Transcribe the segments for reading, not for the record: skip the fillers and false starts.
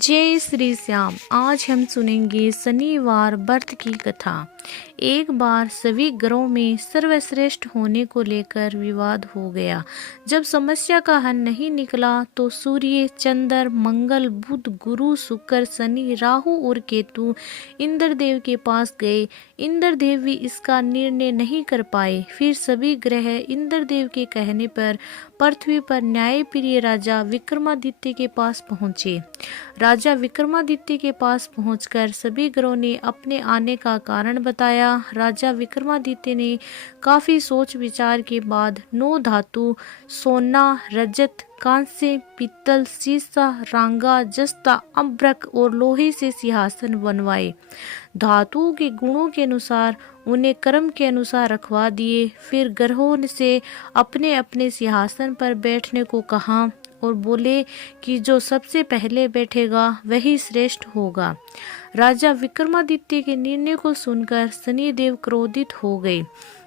जय श्री श्याम। आज हम सुनेंगे शनिवार व्रत की कथा। एक बार सभी ग्रहों में सर्वश्रेष्ठ होने को लेकर विवाद हो गया। जब समस्या का हल नहीं निकला तो सूर्य, चंद्र, मंगल, बुध, गुरु, शुक्र, शनि, राहु और केतु इंद्रदेव के पास गए। इंद्रदेव भी इसका निर्णय नहीं कर पाए। फिर सभी ग्रह इंद्रदेव के कहने पर पृथ्वी पर न्यायप्रिय राजा विक्रमादित्य के पास पहुंचे। राजा विक्रमादित्य के पास पहुंचकर सभी ग्रहों ने अपने आने का कारण बताया। राजा विक्रमादित्य ने काफी सोच विचार के बाद 9 धातु सोना, रजत, कांस्य, पीतल, सीसा, रांगा, जस्ता, अभ्रक और लोहे से सिंहासन बनवाए। धातुओं के गुणों के अनुसार उन्हें क्रम के अनुसार रखवा दिए। फिर ग्रहों से अपने अपने सिंहासन पर बैठने को कहा और बोले कि जो सबसे पहले बैठेगा वही श्रेष्ठ होगा। राजा विक्रमादित्य के निर्णय को सुनकर शनिदेव क्रोधित हो गए,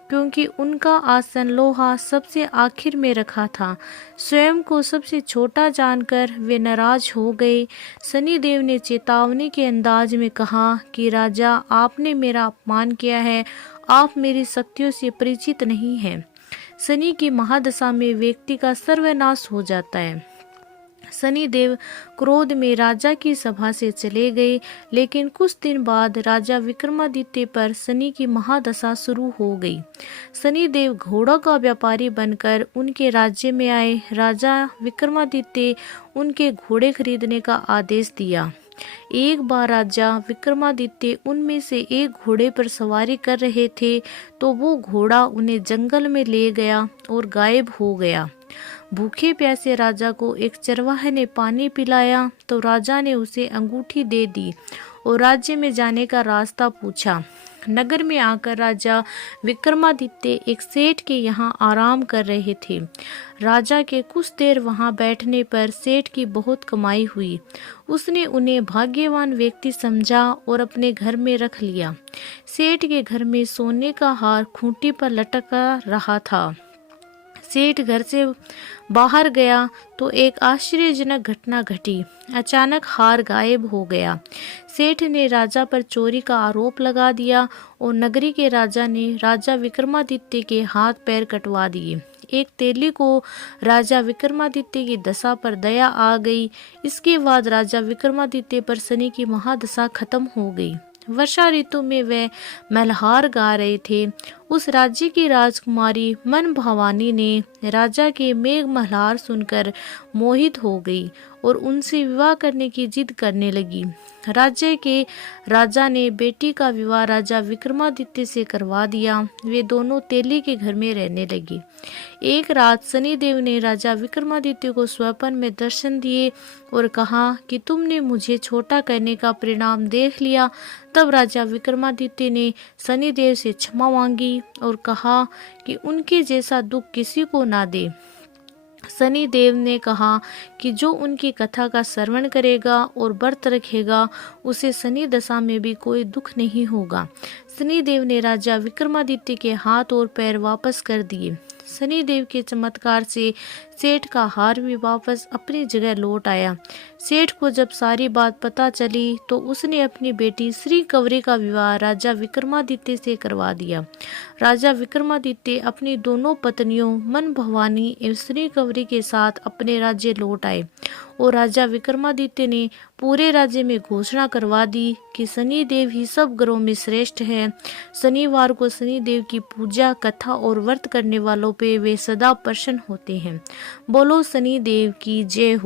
क्योंकि उनका आसन लोहा सबसे आखिर में रखा था। स्वयं को सबसे छोटा जानकर वे नाराज हो गए। शनिदेव ने चेतावनी के अंदाज में कहा कि राजा, आपने मेरा अपमान किया है, आप मेरी शक्तियों से परिचित नहीं हैं। शनि की महादशा में व्यक्ति का सर्वनाश हो जाता है। शनिदेव क्रोध में राजा की सभा से चले गए, लेकिन कुछ दिन बाद राजा विक्रमादित्य पर शनि की महादशा शुरू हो गई। शनिदेव घोड़ों का व्यापारी बनकर उनके राज्य में आए। राजा विक्रमादित्य उनके घोड़े खरीदने का आदेश दिया। एक बार राजा विक्रमादित्य उनमें से एक घोड़े पर सवारी कर रहे थे तो वो घोड़ा उन्हें जंगल में ले गया और गायब हो गया। भूखे प्यासे राजा को एक चरवाहे ने पानी पिलाया तो राजा ने उसे अंगूठी दे दी और राज्य में जाने का रास्ता पूछा। नगर में आकर राजा विक्रमादित्य एक सेठ के यहाँ आराम कर रहे थे। राजा के कुछ देर वहाँ बैठने पर सेठ की बहुत कमाई हुई। उसने उन्हें भाग्यवान व्यक्ति समझा और अपने घर में रख लिया। सेठ के घर में सोने का हार खूंटी पर लटका रहा था। सेठ घर से बाहर गया तो एक आश्चर्यजनक घटना घटी। अचानक हार गायब हो गया। सेठ ने राजा पर चोरी का आरोप लगा दिया और नगरी के राजा ने राजा विक्रमादित्य के हाथ पैर कटवा दिए। एक तेली को राजा विक्रमादित्य की दशा पर दया आ गई। इसके बाद राजा विक्रमादित्य पर शनि की महादशा खत्म हो गई। वर्षा ऋतु में वे मल्हार गा रहे थे। उस राज्य की राजकुमारी मन भवानी ने राजा के मेघ मल्हार सुनकर मोहित हो गई और उनसे विवाह करने की जिद करने लगी। राज्य के राजा ने बेटी का विवाह राजा विक्रमादित्य से करवा दिया। वे दोनों तेली के घर में रहने लगे। एक रात शनिदेव ने राजा विक्रमादित्य को स्वप्न में दर्शन दिए और कहा कि तुमने मुझे छोटा करने का परिणाम देख लिया। तब राजा विक्रमादित्य ने शनिदेव से क्षमा मांगी और कहा कि उनके जैसा दुख किसी को ना दे। शनिदेव ने कहा कि जो उनकी कथा का श्रवण करेगा और व्रत रखेगा उसे शनि दशा में भी कोई दुख नहीं होगा। शनिदेव ने राजा विक्रमादित्य के हाथ और पैर वापस कर दिए। शनिदेव के चमत्कार से सेठ का हार भी वापस अपनी जगह लौट आया। सेठ को जब सारी बात पता चली तो उसने अपनी बेटी श्री कवरी का विवाह राजा विक्रमादित्य से करवा दिया। राजा विक्रमादित्य अपनी दोनों पत्नियों मन भवानी एवं श्री कवरी के साथ अपने राज्य लौट आए और राजा विक्रमादित्य ने पूरे राज्य में घोषणा करवा दी कि शनिदेव ही सब ग्रहों में श्रेष्ठ है। शनिवार को शनिदेव की पूजा, कथा और व्रत करने वालों पे वे सदा प्रसन्न होते हैं। बोलो शनिदेव की जय हो।